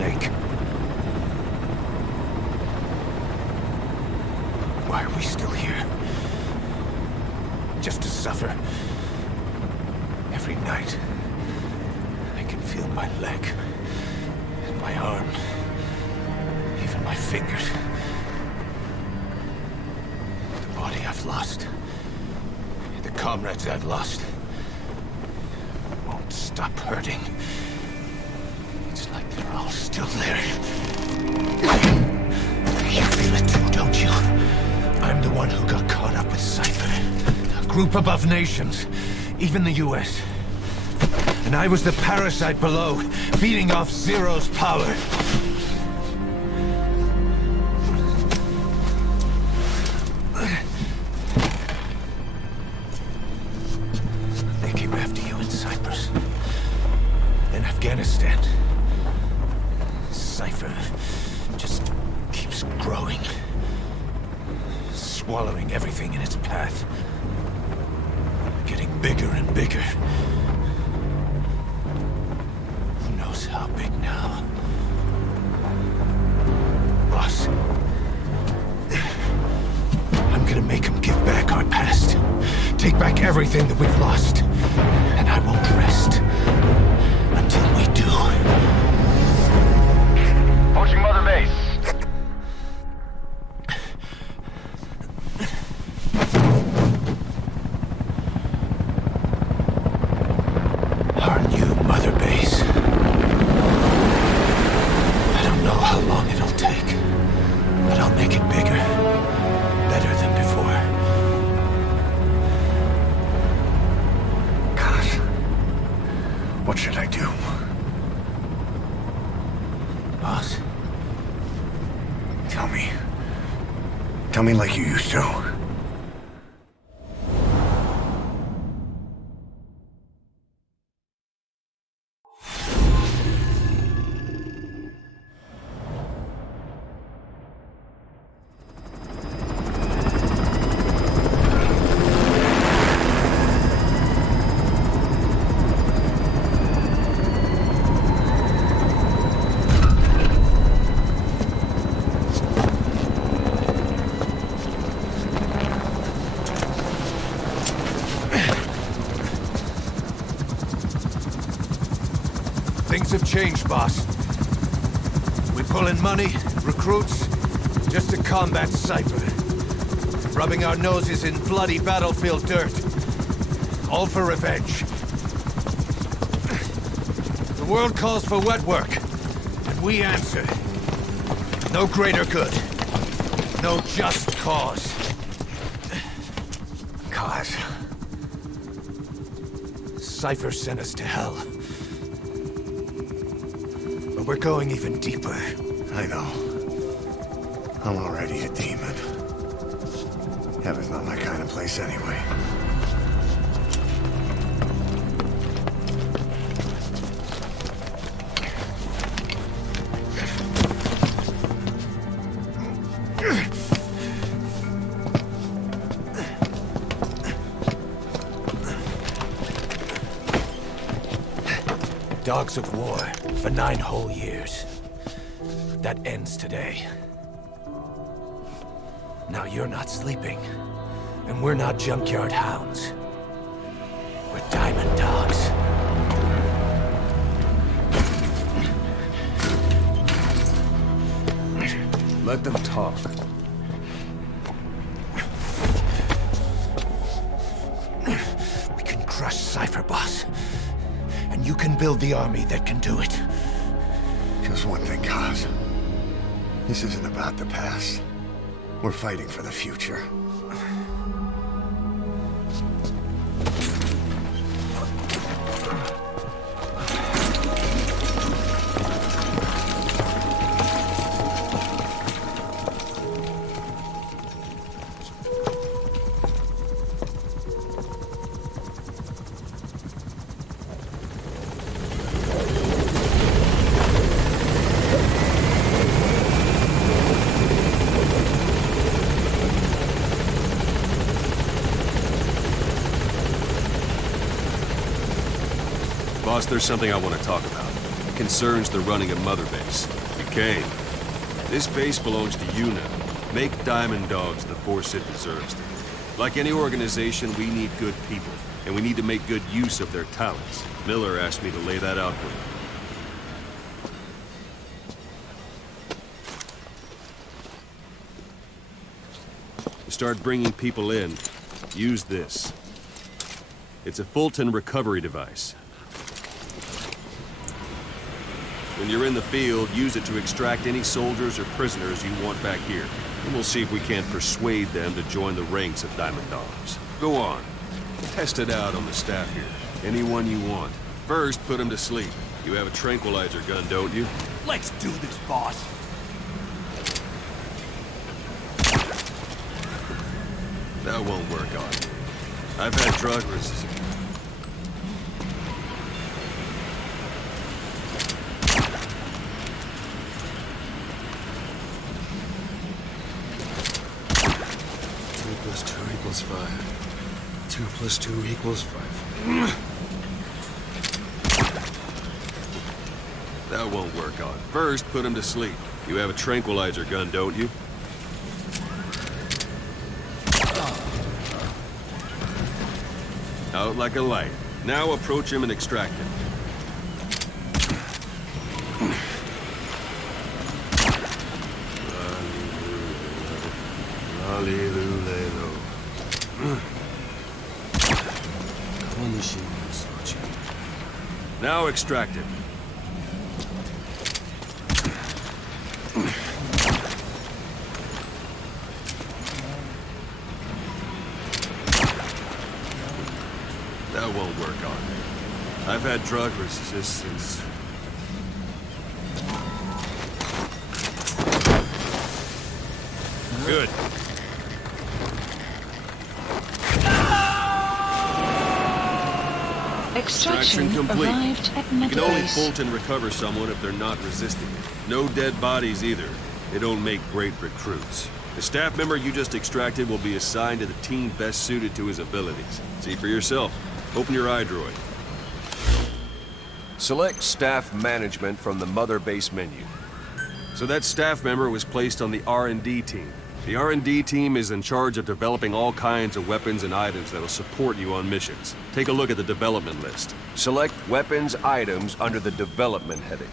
Snake. Why are we still here? Just to suffer. Every night, I can feel my leg, and my arm, even my fingers. The body I've lost, the comrades I've lost, won't stop hurting. It's like they're all still there. You feel it too, don't you? I'm the one who got caught up with Cypher. A group above nations, even the US. And I was the parasite below, feeding off Zero's power. They came after you in Cyprus. In Afghanistan. Cypher just keeps growing. Swallowing everything in its path. Getting bigger and bigger. Who knows how big now? Boss. I'm gonna make him give back our past. Take back everything that we've lost. And I won't rest until we do. Approaching Mother Base. Our new Mother Base. I don't know how long it'll take, but I'll make it bigger, better than before. Gosh, what should I do? Boss, Tell me. Tell me like you used to. things have changed, boss. We pull in money, recruits, just to combat Cypher. Rubbing our noses in bloody battlefield dirt. All for revenge. The world calls for wet work, and we answer. No greater good. No just cause. Cause? Cypher sent us to hell. But we're going even deeper. I know. I'm already a demon. Heaven's not my kind of place anyway. Dogs of war for 9 whole years. That ends today. Now you're not sleeping, and we're not junkyard hounds. We're diamond dogs. Let them talk. We can crush Cypher, boss. And you can build the army that can do it. Just one thing, Kaz. This isn't about the past. We're fighting for the future. Boss, there's something I want to talk about. concerns the running of Mother Base. Duquesne, this base belongs to you now. Make Diamond Dogs the force it deserves. Like any organization, we need good people, and we need to make good use of their talents. Miller asked me to lay that out for you. To start bringing people in, use this. It's a Fulton recovery device. When you're in the field, use it to extract any soldiers or prisoners you want back here. And we'll see if we can't persuade them to join the ranks of Diamond Dogs. Go on. Test it out on the staff here. Anyone you want. First, put them to sleep. You have a tranquilizer gun, don't you? Let's do this, boss. That won't work on me. I've had drug resistance. +2 = 5. 2 + 2 = 5. That won't work on. First, put him to sleep. You have a tranquilizer gun, don't you? Out like a light. Now approach him and extract him. Now extract him. That won't work on me. I've had drug resistance. Good. Extraction complete. arrived at You Mother can only Base. Fulton recover someone if they're not resisting. No dead bodies either. They don't make great recruits. The staff member you just extracted will be assigned to the team best suited to his abilities. See for yourself. Open your iDroid. Select Staff Management from the Mother Base menu. So that staff member was placed on the R&D team. The R&D team is in charge of developing all kinds of weapons and items that'll support you on missions. Take a look at the development list. Select Weapons Items under the Development heading.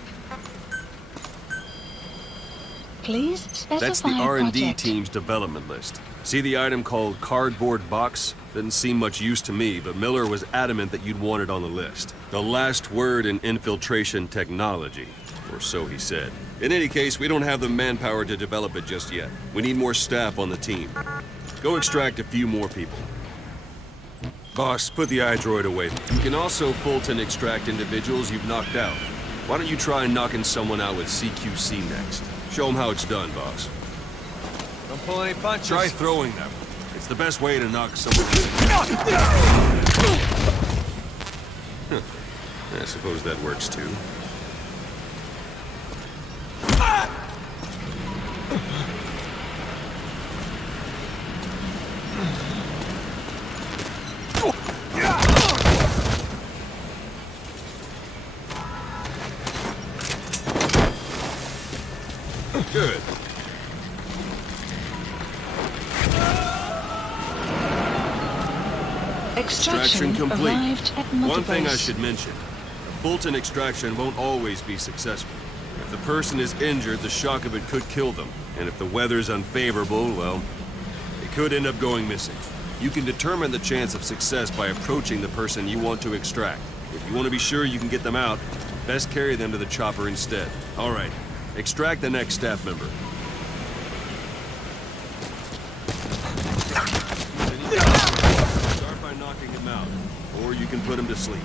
Please specify That's the R&D project. team's development list. See the item called Cardboard Box? Didn't seem much use to me, but Miller was adamant that you'd want it on the list. The last word in infiltration technology, or so he said. In any case, we don't have the manpower to develop it just yet. We need more staff on the team. Go extract a few more people. Boss, put the iDroid away. You can also Fulton extract individuals you've knocked out. Why don't you try knocking someone out with CQC next? Show them how it's done, boss. Don't pull any punches. Try throwing them. It's the best way to knock someone I suppose that works too. Good. Extraction complete. arrived at Mother One thing I Base. should mention. A Fulton extraction won't always be successful. If the person is injured, the shock of it could kill them. And if the weather's unfavorable, well, it could end up going missing. You can determine the chance of success by approaching the person you want to extract. If you want to be sure you can get them out, best carry them to the chopper instead. All right, extract the next staff member. Start by knocking him out, or you can put him to sleep.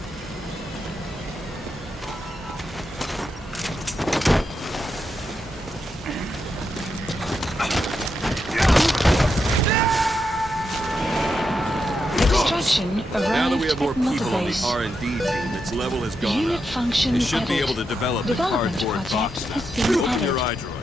Extraction arrived Now that we have more at Mother people on the Base. R&D team, its level has gone Unit up. function They should be added. able to develop the Development cardboard box project now. has been Open your added. iDroid.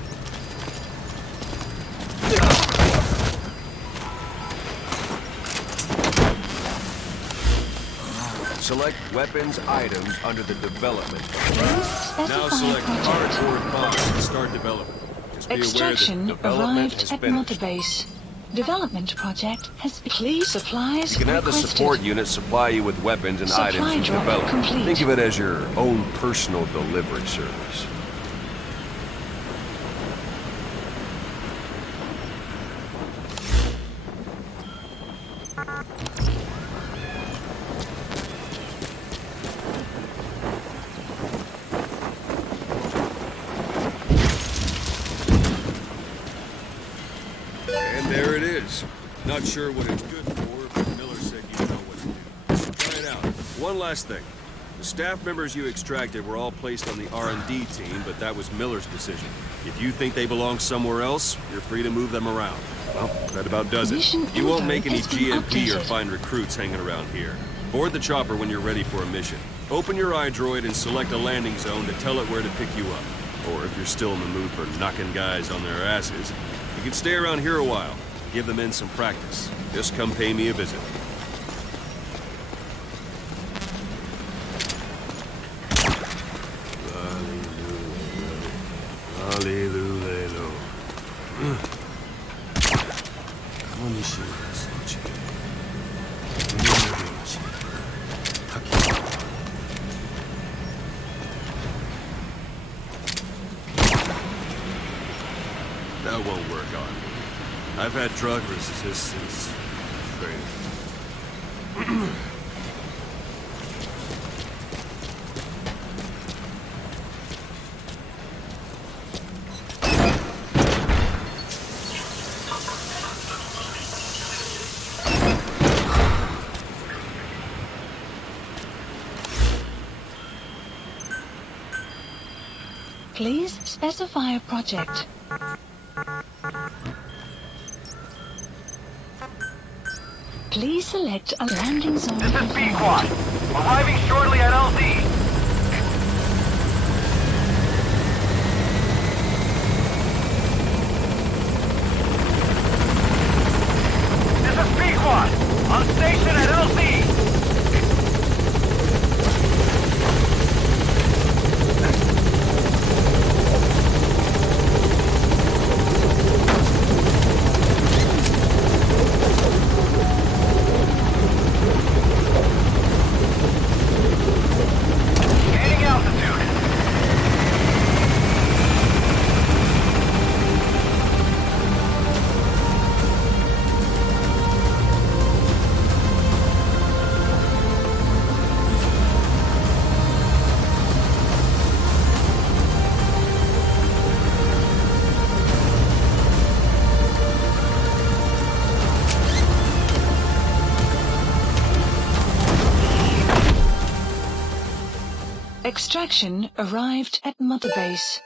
Select weapons items under the development. Please Now specify select project. cardboard box and start development. Just be aware that Extraction development arrived has at finished. Mother Base. Development project has been. Please supplies You can have the requested. support unit supply you with weapons and Supply items you drop develop. complete. Think of it as your own personal delivery service. And there it is. Not sure what it's good for, but Miller said you know what to do. Try it out. One last thing. The staff members you extracted were all placed on the R&D team, but that was Miller's decision. If you think they belong somewhere else, you're free to move them around. Well, that about does it. Mission You won't info make any has been GMP or updated. find recruits hanging around here. Board the chopper when you're ready for a mission. Open your iDroid and select a landing zone to tell it where to pick you up. Or if you're still in the mood for knocking guys on their asses, you can stay around here a while. Give the men some practice. Just come pay me a visit. That won't work on me. I've had drug resistance training. Please specify a project. Please select a landing zone. This is confirmed. Pequod. Arriving shortly at LZ. This is Pequod. On station at LZ. Gaining altitude. Extraction arrived at Mother Base.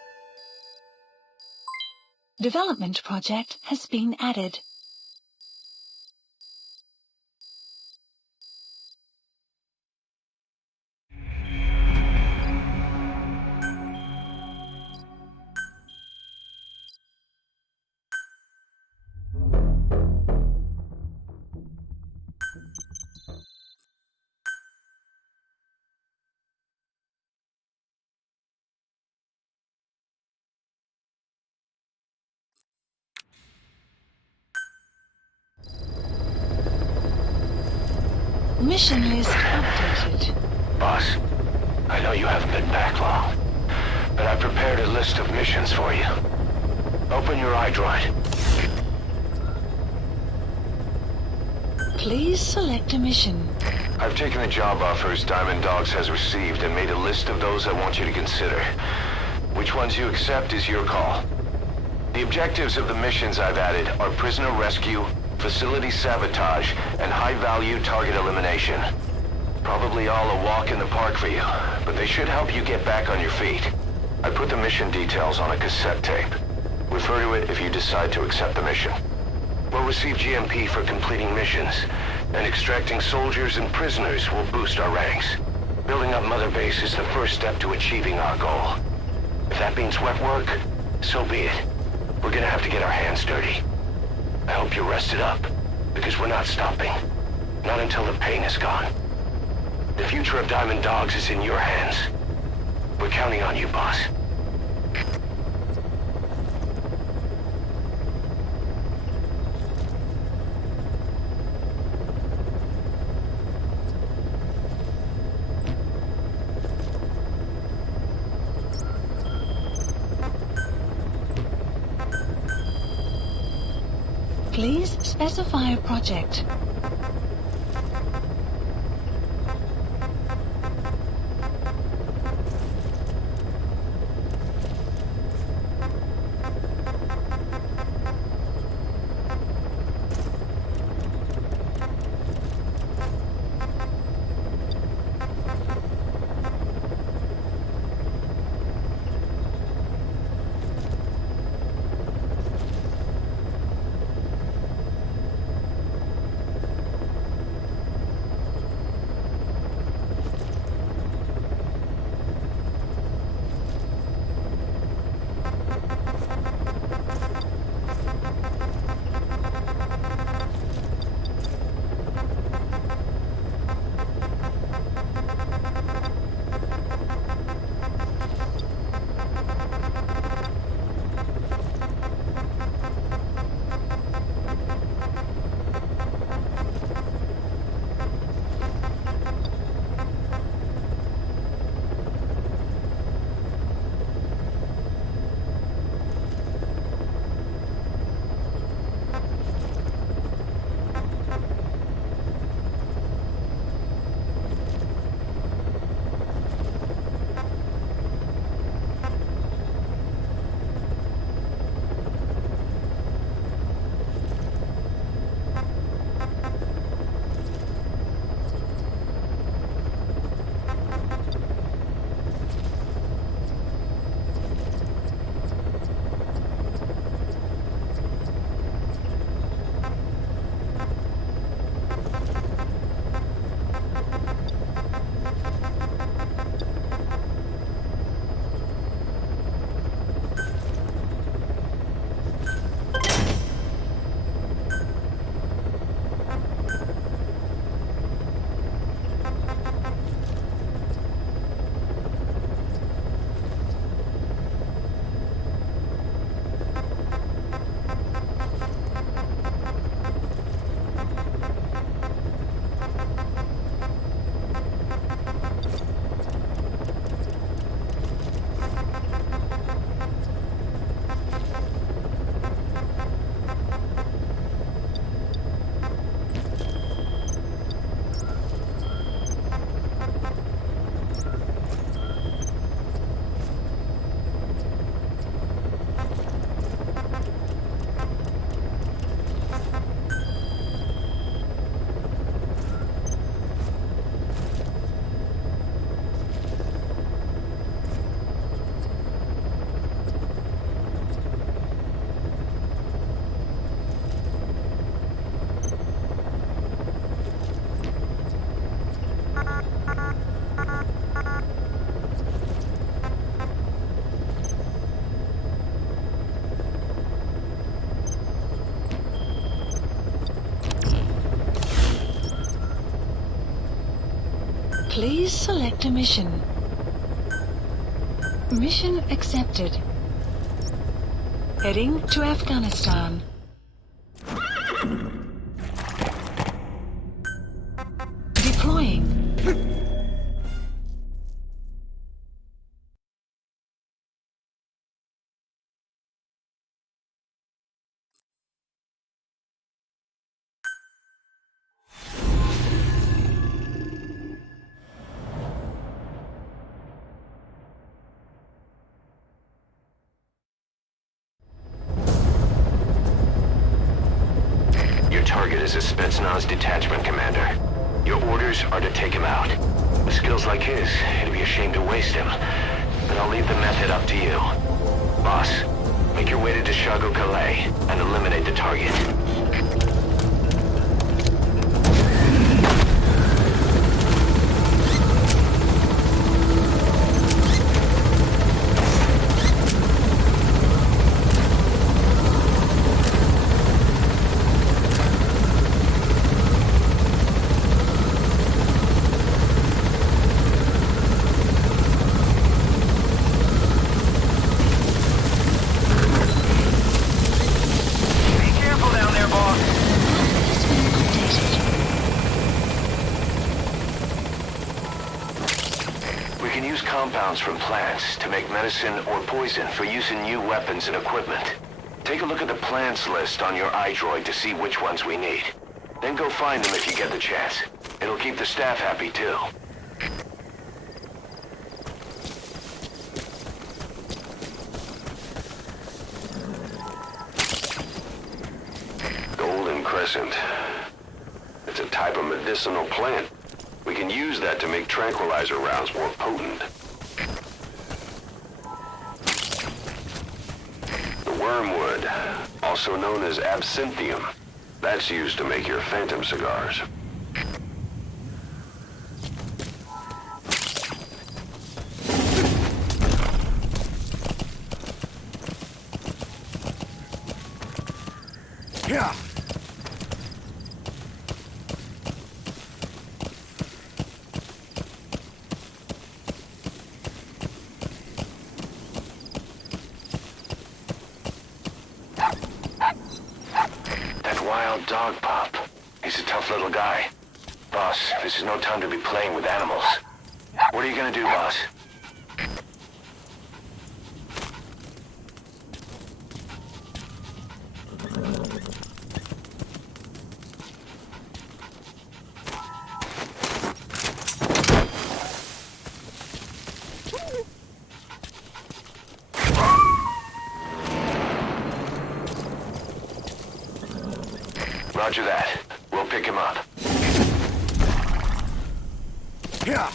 Development project has been added. Mission list updated. Boss, I know you haven't been back long, but I prepared a list of missions for you. Open your iDroid. Please select a mission. I've taken the job offers Diamond Dogs has received and made a list of those I want you to consider. Which ones you accept is your call. The objectives of the missions I've added are prisoner rescue, facility sabotage, and high-value target elimination. Probably all a walk in the park for you, but they should help you get back on your feet. I put the mission details on a cassette tape. Refer to it if you decide to accept the mission. We'll receive GMP for completing missions, and extracting soldiers and prisoners will boost our ranks. Building up Mother Base is the first step to achieving our goal. If that means wet work, so be it. We're gonna have to get our hands dirty. I hope you're rested up, because we're not stopping. Not until the pain is gone. The future of Diamond Dogs is in your hands. We're counting on you, boss. Please specify a project. Please select a mission. Mission accepted. Heading to Afghanistan. Deploying. Target is a Spetsnaz detachment commander. Your orders are to take him out. With skills like his, it'd be a shame to waste him. But I'll leave the method up to you. Boss, make your way to Deshago Calais and eliminate the target. use compounds from plants to make medicine or poison for use in new weapons and equipment. Take a look at the plants list on your iDroid to see which ones we need. Then go find them if you get the chance. It'll keep the staff happy too. Golden Crescent. It's a type of medicinal plant. We can use that to make tranquilizer rounds more potent. The wormwood, also known as absinthium. That's used to make your phantom cigars. Yeah. Wild dog pup. He's a tough little guy. Boss, this is no time to be playing with animals. What are you gonna do, boss? Roger that. We'll pick him up. Yeah.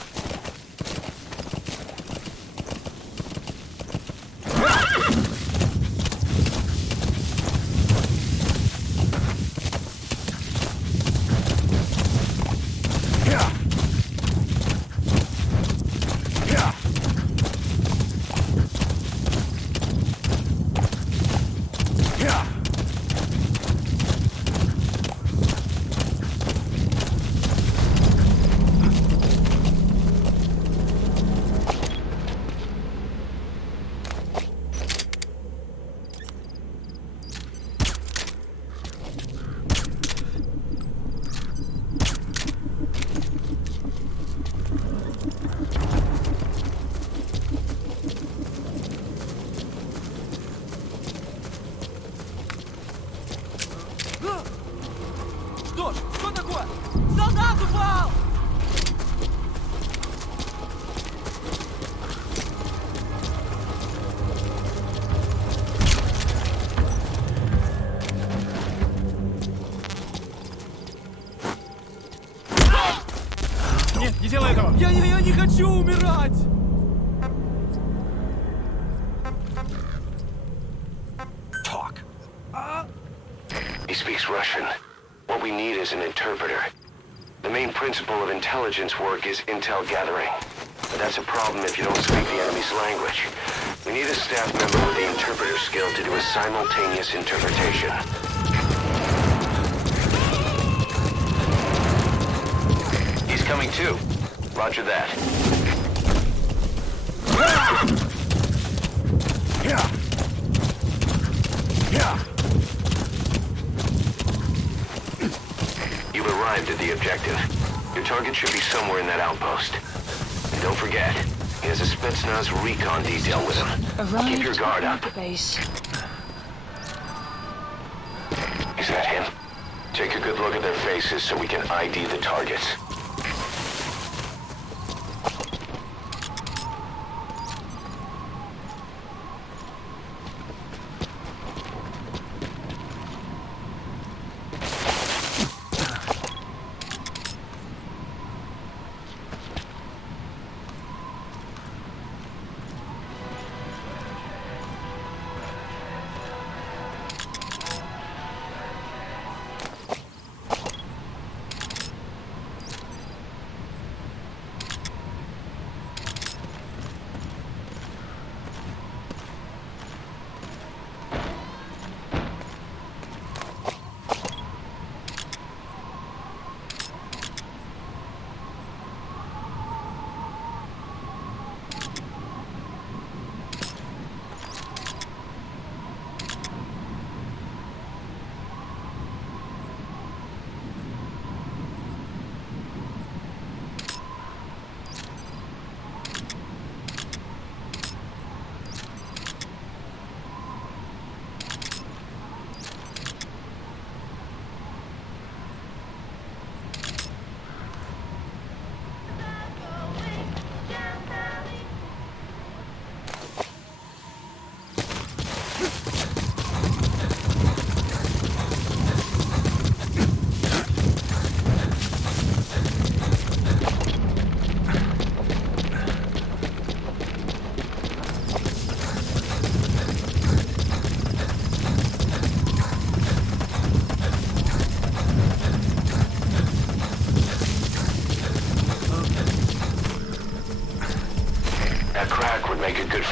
Что ж, что такое? Солдат упал! Нет, не делай этого! Я не хочу умирать! Talk. He speaks Russian. What we need is an interpreter. The main principle of intelligence work is intel gathering. But that's a problem if you don't speak the enemy's language. We need a staff member with the interpreter skill to do a simultaneous interpretation. He's coming too. Roger that. Yeah. Yeah. You've arrived at the objective. Your target should be somewhere in that outpost. And don't forget, he has a Spetsnaz recon detail with him. Keep your guard up. The base. Is that him? Take a good look at their faces so we can ID the targets.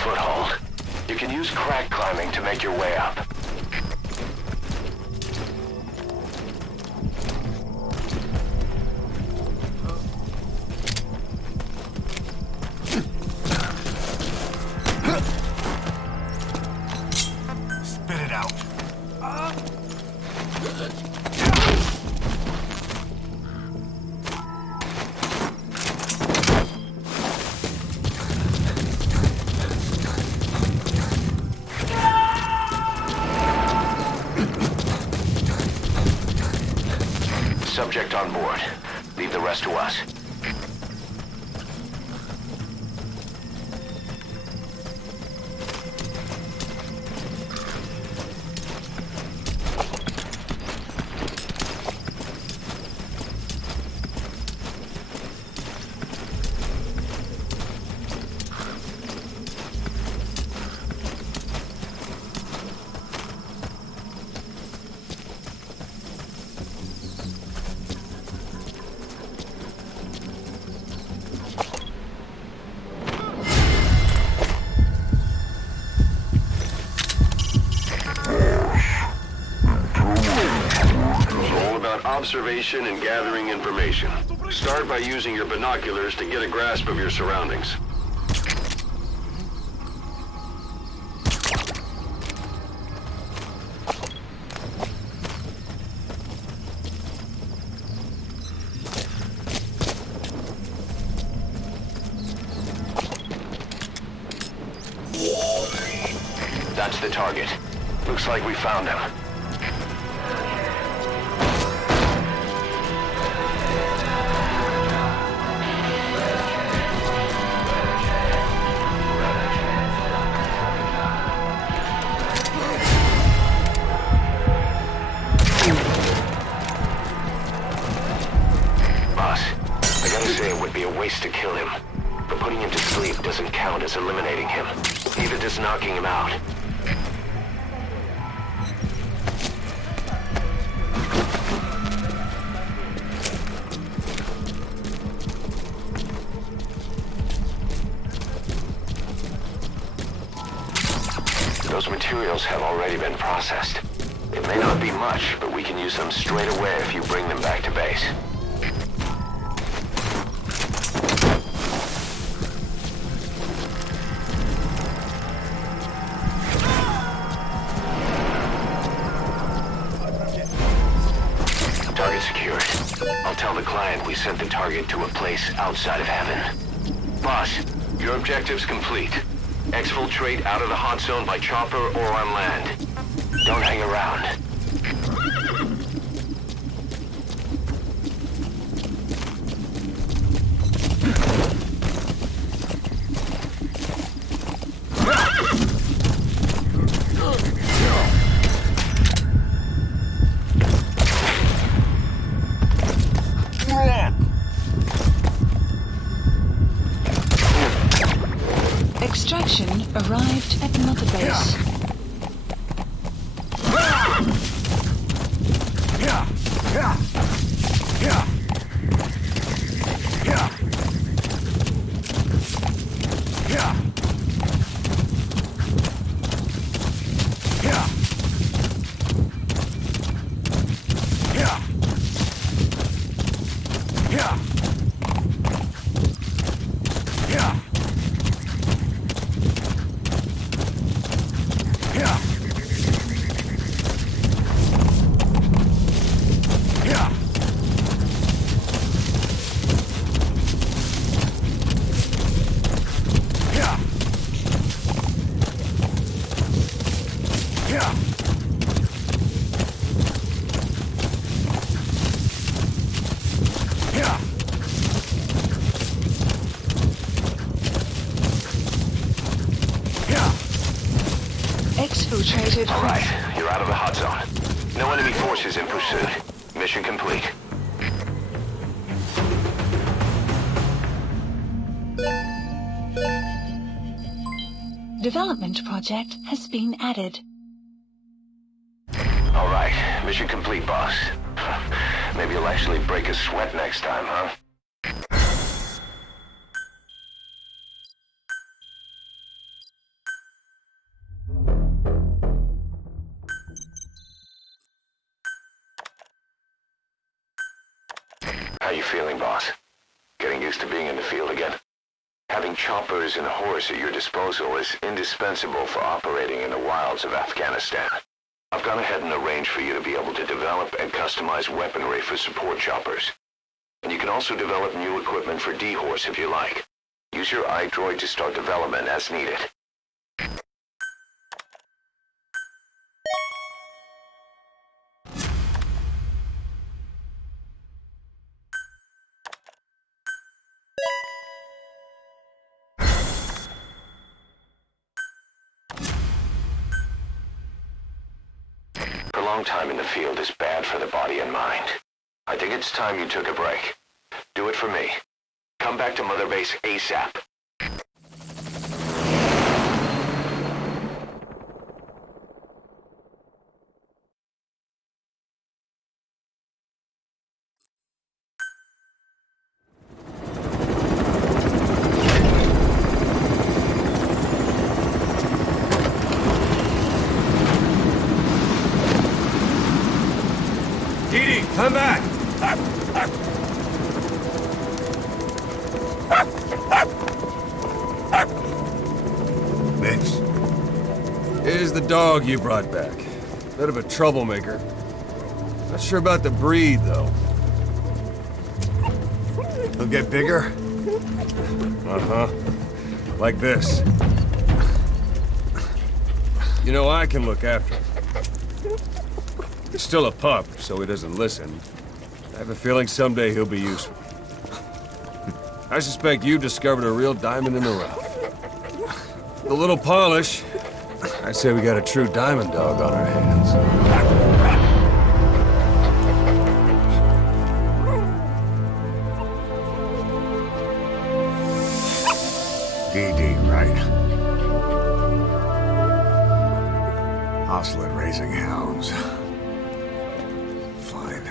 foothold. You can use crack climbing to make your way up. Spit it out. Subject on board. Leave the rest to us. Observation and gathering information. Start by using your binoculars to get a grasp of your surroundings. That's the target. Looks like we found him. To kill him, but putting him to sleep doesn't count as eliminating him. Neither does knocking him out. Those materials have already been processed. It may not be much, but we can use them straight away if you bring them back to base. Target secured. I'll tell the client we sent the target to a place outside of heaven. Boss, your objective's complete. Exfiltrate out of the hot zone by chopper or on land. Don't hang around. Extraction arrived at Mother Base. Exfiltrated. All right, you're out of the hot zone. No enemy forces in pursuit. Mission complete. Development project has been added. All right, mission complete, boss. Maybe you'll actually break a sweat next time, huh? How you feeling, boss? Getting used to being in the field again? Having choppers and horse at your disposal is indispensable for operating in the wilds of Afghanistan. I've gone ahead and arranged for you to be able to develop and customize weaponry for support choppers. And you can also develop new equipment for D-Horse if you like. Use your iDroid to start development as needed. Prolonged time in the field is bad for the body and mind. I think it's time you took a break. Do it for me. Come back to Mother Base ASAP. Didi, come back! Vince, Here's the dog you brought back. Bit of a troublemaker. Not sure about the breed, though. he'll get bigger? Uh-huh. Like this. You know, I can look after him. He's still a pup, so he doesn't listen. I have a feeling someday he'll be useful. I suspect you discovered a real diamond in the rough. With a little polish, I'd say we got a true diamond dog on our hands. DD, right? Hostile at raising hounds. Fine.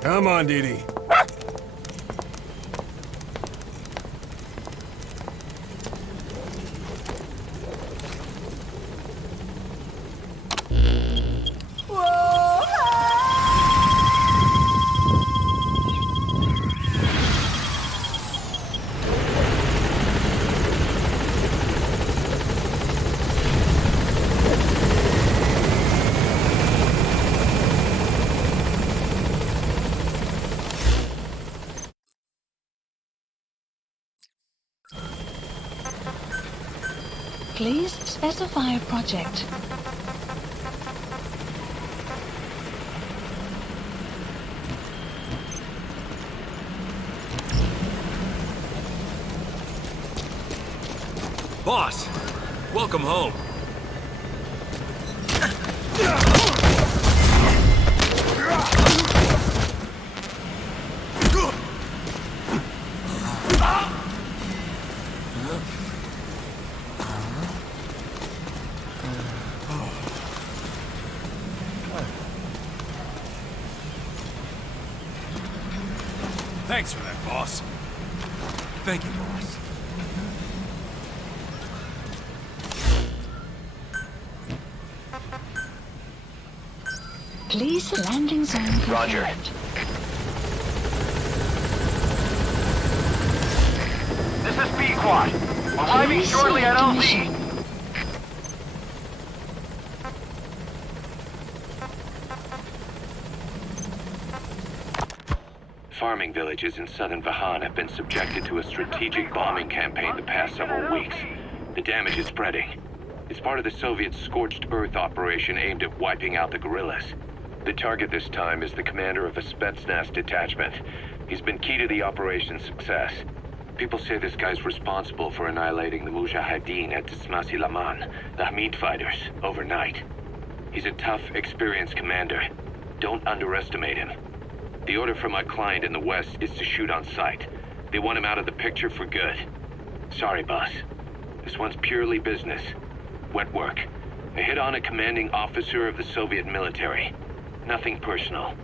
Come on, Didi. Please specify a project. Boss, welcome home. Thanks for that, boss. Thank you, boss. Please landing zone Roger. confirmed. This is Pequod. Arriving Please shortly at select LZ. mission. Farming villages in southern Vahan have been subjected to a strategic bombing campaign the past several weeks. The damage is spreading. It's part of the Soviet Scorched Earth operation aimed at wiping out the guerrillas. The target this time is the commander of a Spetsnaz detachment. He's been key to the operation's success. People say this guy's responsible for annihilating the Mujahideen at Tismasi Laman, the Hamid fighters, overnight. He's a tough, experienced commander. Don't underestimate him. The order from my client in the west is to shoot on sight. They want him out of the picture for good. Sorry, boss. This one's purely business. Wet work. A hit on a commanding officer of the Soviet military. Nothing personal.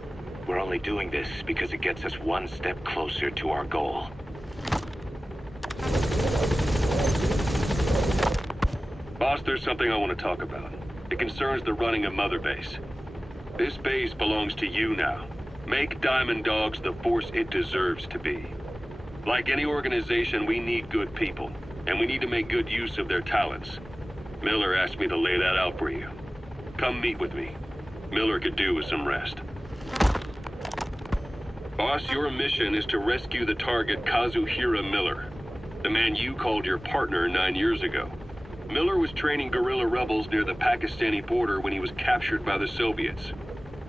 We're only doing this because it gets us one step closer to our goal. Boss, there's something I want to talk about. It concerns the running of Mother Base. This base belongs to you now. Make Diamond Dogs the force it deserves to be. Like any organization, we need good people, and we need to make good use of their talents. Miller asked me to lay that out for you. Come meet with me. Miller could do with some rest. Boss, your mission is to rescue the target Kazuhira Miller, the man you called your partner 9 years ago. Miller was training guerrilla rebels near the Pakistani border when he was captured by the Soviets.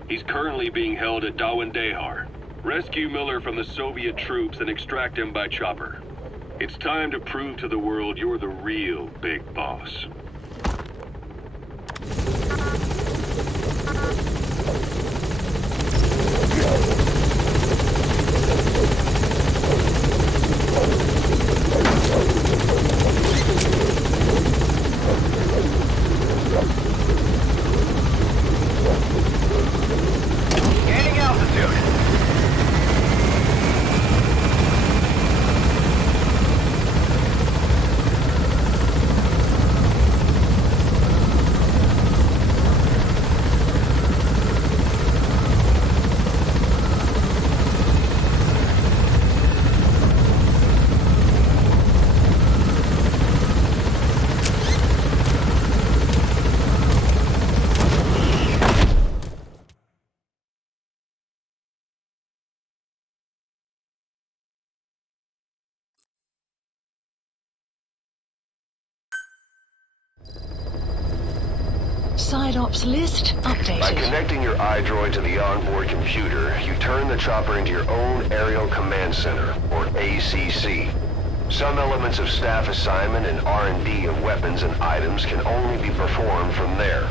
He's currently being held at Dawandehar. Rescue Miller from the Soviet troops and extract him by chopper. It's time to prove to the world you're the real big boss. Gaining altitude. Side ops list By updated. connecting your iDroid to the onboard computer, you turn the chopper into your own Aerial Command Center, or ACC. Some elements of staff assignment and R&D of weapons and items can only be performed from there.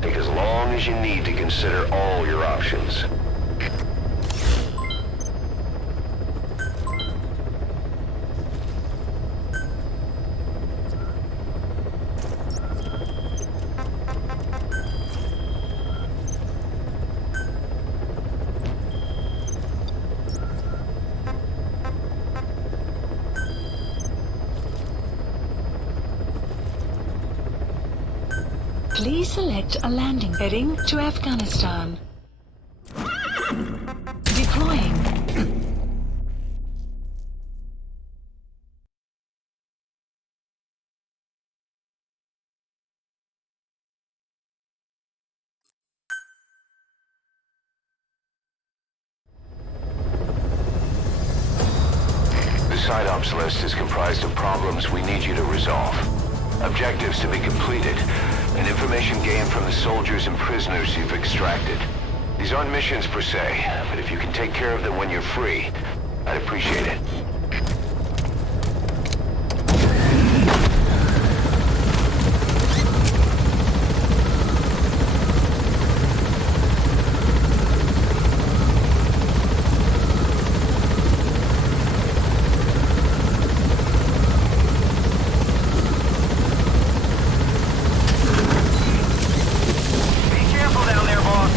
Take as long as you need to consider all your options. Please select a landing heading to Afghanistan. Deploying. The side ops list is comprised of problems we need you to resolve, objectives to be completed, and information gained from the soldiers and prisoners you've extracted. These aren't missions per se, but if you can take care of them when you're free, I'd appreciate it. Be careful down there, boss.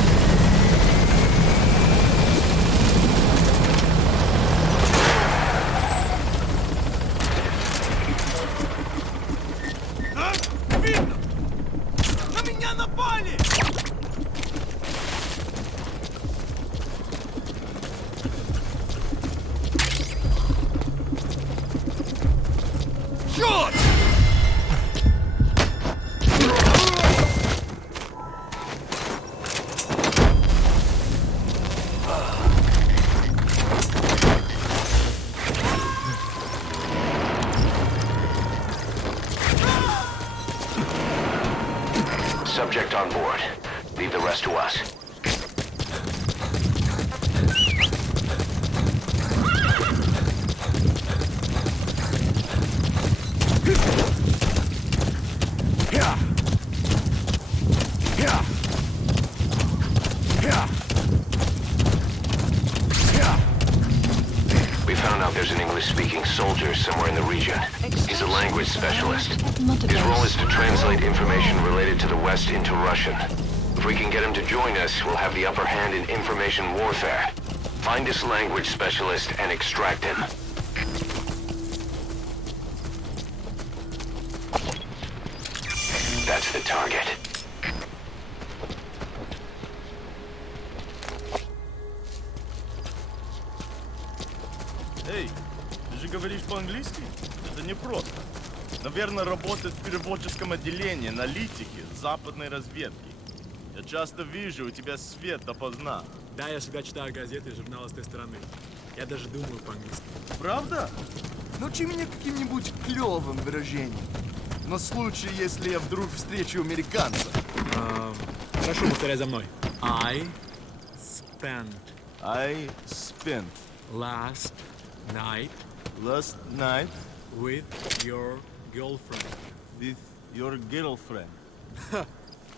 Видно! На меня напали! Черт! Subject on board. Leave the rest to us. We found out there's an English-speaking soldier somewhere in the region. He's a language specialist. His role is to translate information related to the West into Russian. If we can get him to join us, we'll have the upper hand in information warfare. Find this language specialist and extract him. That's the target. говоришь по-английски? Это непросто. Наверное, работает в переводческом отделении, аналитики, западной разведки. Я часто вижу, у тебя свет допоздна. Да, я всегда читаю газеты и журналы с той стороны. Я даже думаю по-английски. Правда? Научи меня каким-нибудь клевым выражением. На случай, если я вдруг встречу американца. Прошу, повторяй за мной. I spent last night with your girlfriend. With your girlfriend.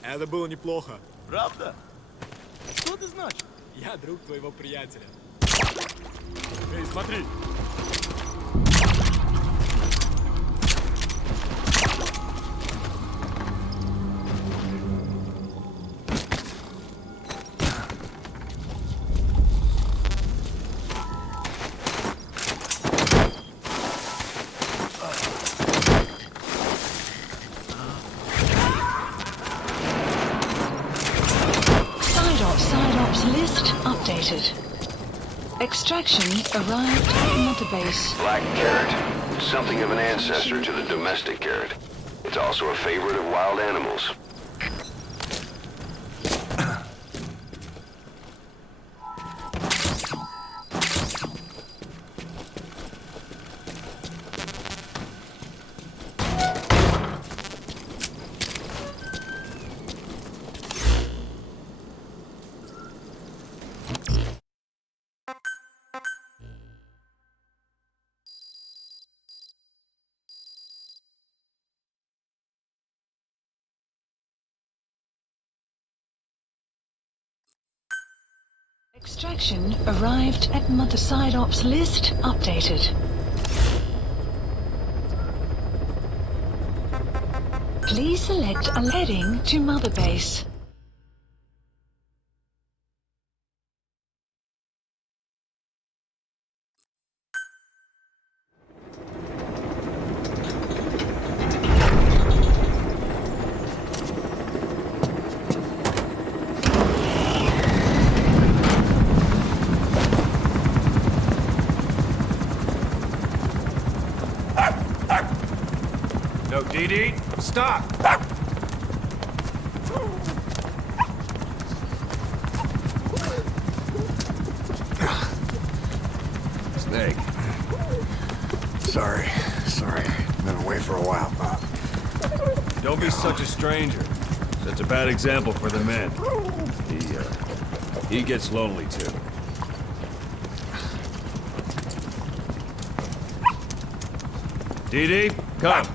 Это было неплохо. Правда? Что это значит? Я друг твоего приятеля. Эй, смотри! Side-ops list updated. Extraction arrived at Mother Base. Black carrot. Something of an ancestor to the domestic carrot. It's also a favorite of wild animals. Extraction arrived at Mother Side-ops list updated. Please select a heading to Mother Base. No, DD, stop! Snake. Sorry. Been away for a while, Bob. Don't be such a stranger. That's a bad example for the men. He gets lonely too. DD, come.